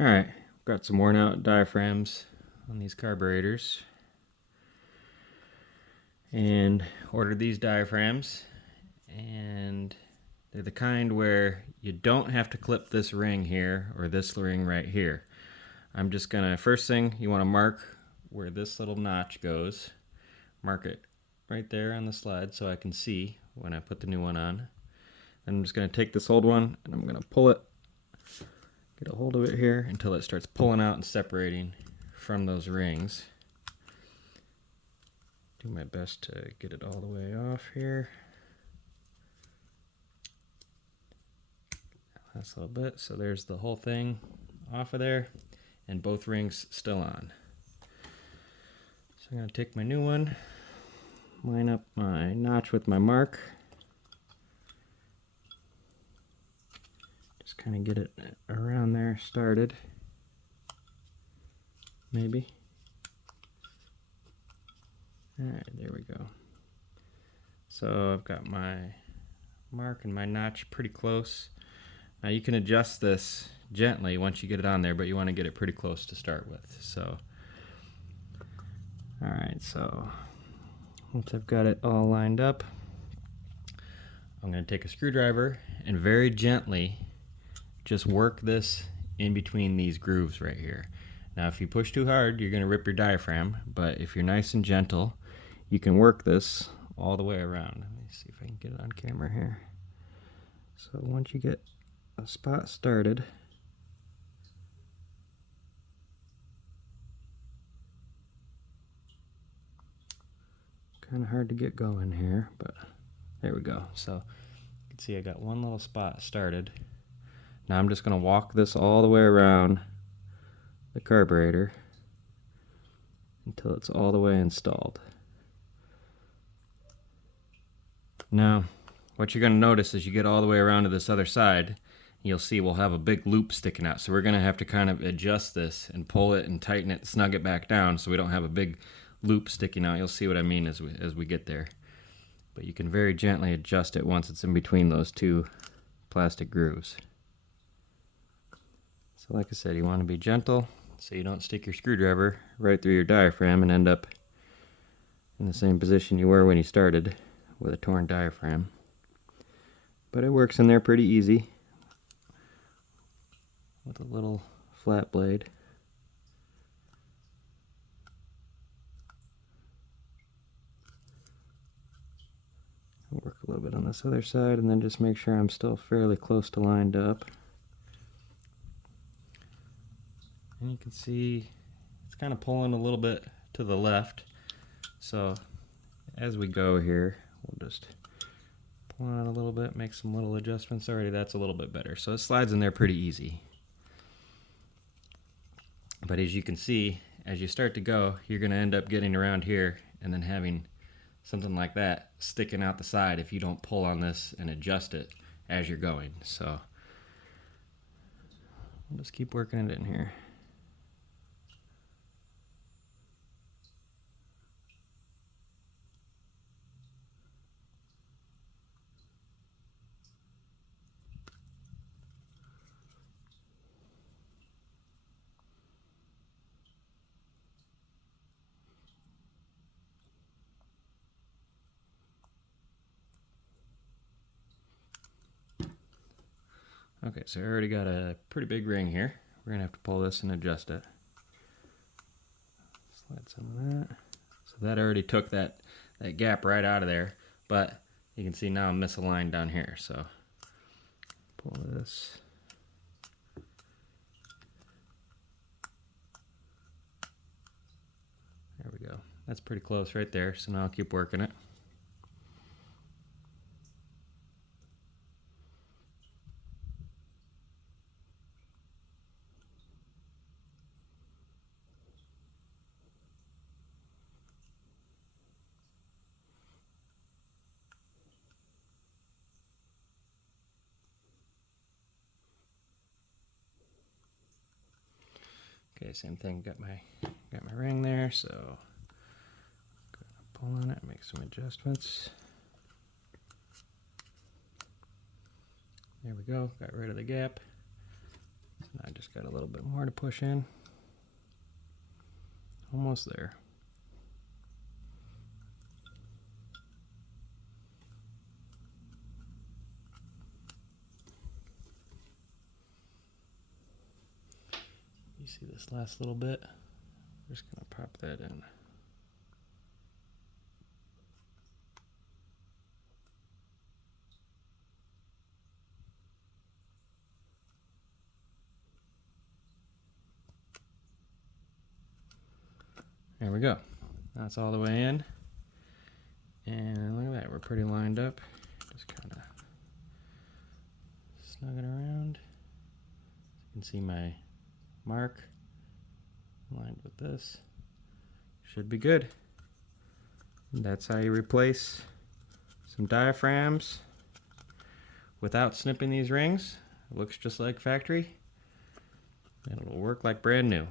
Alright, got some worn out diaphragms on these carburetors. And ordered these diaphragms. And they're the kind where you don't have to clip this ring here or this ring right here. I'm just gonna, first thing, you want to mark where this little notch goes. Mark it right there on the slide so I can see when I put the new one on. Then I'm just gonna take this old one and I'm gonna pull it, get a hold of it here until it starts pulling out and separating from those rings. Do my best to get it all the way off here. Last little bit, so there's the whole thing off of there, and both rings still on. So I'm going to take my new one, line up my notch with my mark, just kind of get it around there started, maybe. Alright, there we go. So I've got my mark and my notch pretty close. Now you can adjust this gently once you get it on there, but you want to get it pretty close to start with. So, alright, so once I've got it all lined up, I'm going to take a screwdriver and very gently just work this in between these grooves right here. Now if you push too hard, you're going to rip your diaphragm, but if you're nice and gentle, you can work this all the way around. Let me see if I can get it on camera here. So once you get a spot started, kind of hard to get going here, but there we go. So you can see I got one little spot started. Now I'm just going to walk this all the way around the carburetor until it's all the way installed. Now what you're going to notice is you get all the way around to this other side, you'll see we'll have a big loop sticking out. So we're going to have to kind of adjust this and pull it and tighten it, snug it back down so we don't have a big loop sticking out. You'll see what I mean as we get there. But you can very gently adjust it once it's in between those two plastic grooves. So like I said, you want to be gentle so you don't stick your screwdriver right through your diaphragm and end up in the same position you were when you started with a torn diaphragm. But it works in there pretty easy with a little flat blade. I'll work a little bit on this other side and then just make sure I'm still fairly close to lined up. And you can see it's kind of pulling a little bit to the left. So as we go here, we'll just pull on a little bit, make some little adjustments. Already that's a little bit better. So it slides in there pretty easy. But as you can see, as you start to go, you're going to end up getting around here and then having something like that sticking out the side if you don't pull on this and adjust it as you're going. So we'll just keep working it in here. Okay, so I already got a pretty big ring here. We're going to have to pull this and adjust it. Slide some of that. So that already took that gap right out of there, but you can see now I'm misaligned down here. So pull this. There we go. That's pretty close right there, so now I'll keep working it. Okay, same thing, got my ring there, so pull on it, make some adjustments. There we go, got rid of the gap. So I just got a little bit more to push in. Almost there. You see this last little bit? We're just going to pop that in. There we go. That's all the way in. And look at that, we're pretty lined up. Just kind of snug it around. You can see my mark lined with this. Should be good. And that's how you replace some diaphragms without snipping these rings. It looks just like factory. And it'll work like brand new.